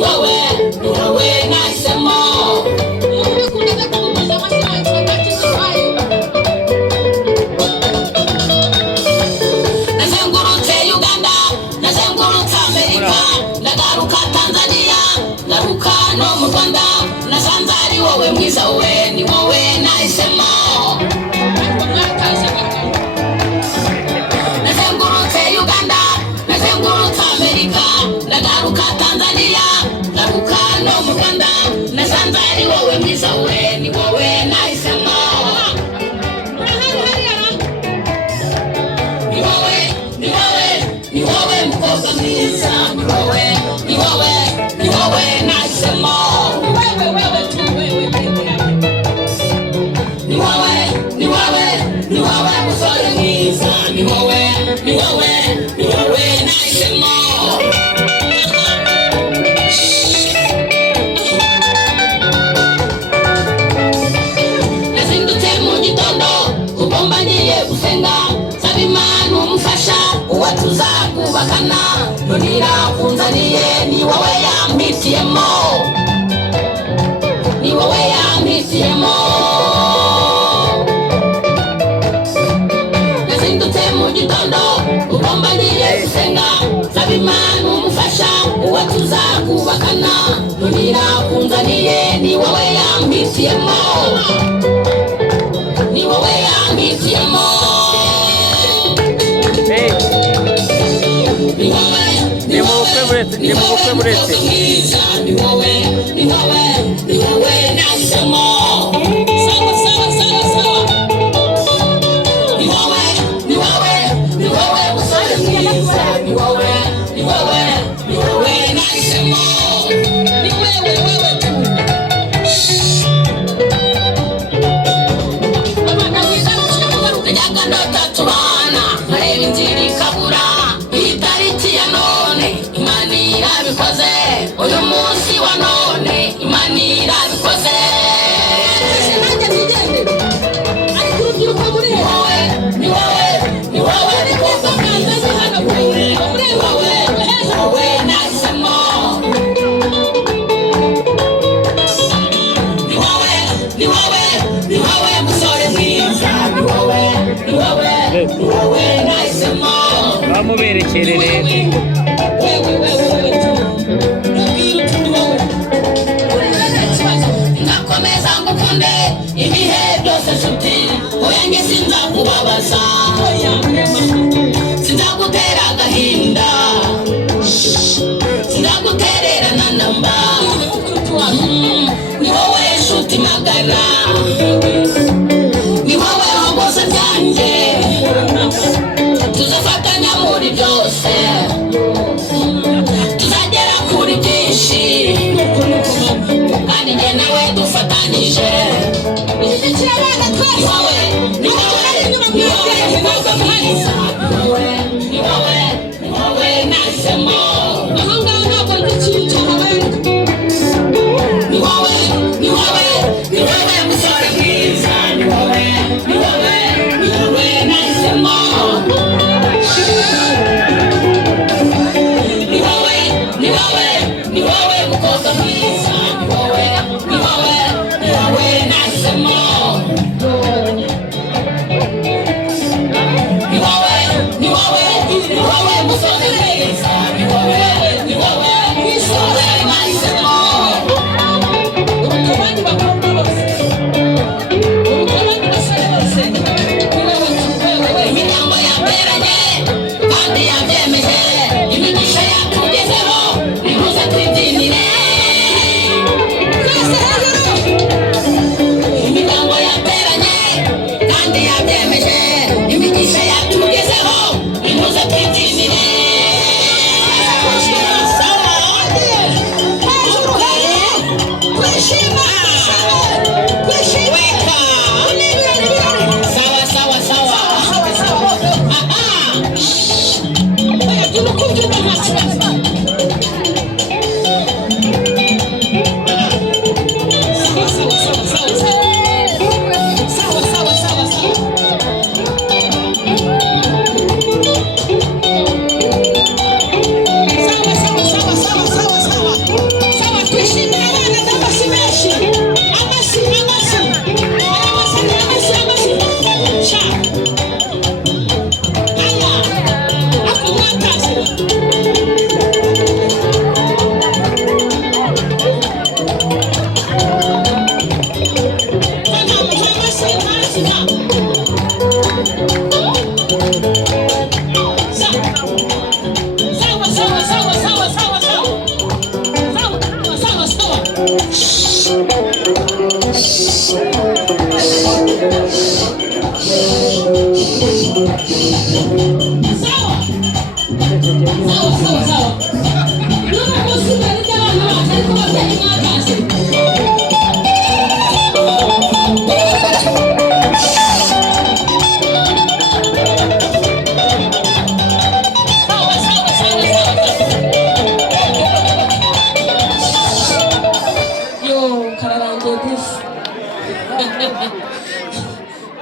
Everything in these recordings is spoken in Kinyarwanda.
wowe nahisemo. Nazengurutse Uganda, nazengurutse Amerika, ndagaruka Tanzania, ngaruka no mu Rwanda, nasanze ari wowe mwiza, we ni wowe nahisemo. Nazengurutse Uganda, nazengurutse Amerika, ndagaruka Tanzania, ngaruka no mu Rwanda, nasanze ari wowe mwiza, we ni wowe nahisemo. Ni wowe mukobwa mwiza, ni wowe nahisemo. Ni wowe musore mwiza, ni wowe nahisemo. Nazindutse mu gitondo ugomba ngiye gusenga, saba Imana umufasha uwo tuzakubakana, nonira kunzaniye ni wowe yampitiyemo, ni wowe yampitiyemo. Nazindutse mu gitondo ugomba ngiye gusenga, saba Imana umufasha uwo tuzakubakana, nonira kunzaniye ni wowe yampitiyemo, ni wowe yampitiyemo. Ni wowe buretse ni wowe nahisemo. Ni wowe musore mwiza, ni wowe nahisemo. Ni wewe tu. Najyaga ndota tubana, nkareba inzira ikabura, itariki ya none Imana irabikoze, uyu munsi wa none Imana irabikoze. Ni wowe mukobwa mwiza, ni wowe nahisemo. Ni wowe musore mwiza, ni wowe nahisemo. bamuberekerere. Ngakomeza ngukunde ibihe byose nshuti, oya nge sinzakubabaza, sinzagutera agahinda, sinzagutererana namba. Ni wowe nshuti magara, ni wowe wakoze byanjye, tuzafatanya muri byose, tuzagera kuri byinshi, kandi njye nawe dufatanyije. Ni wowe mukobwa mwiza, ni wowe nahisemo. Ni wowe musore mwiza. disi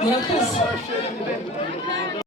murakoze.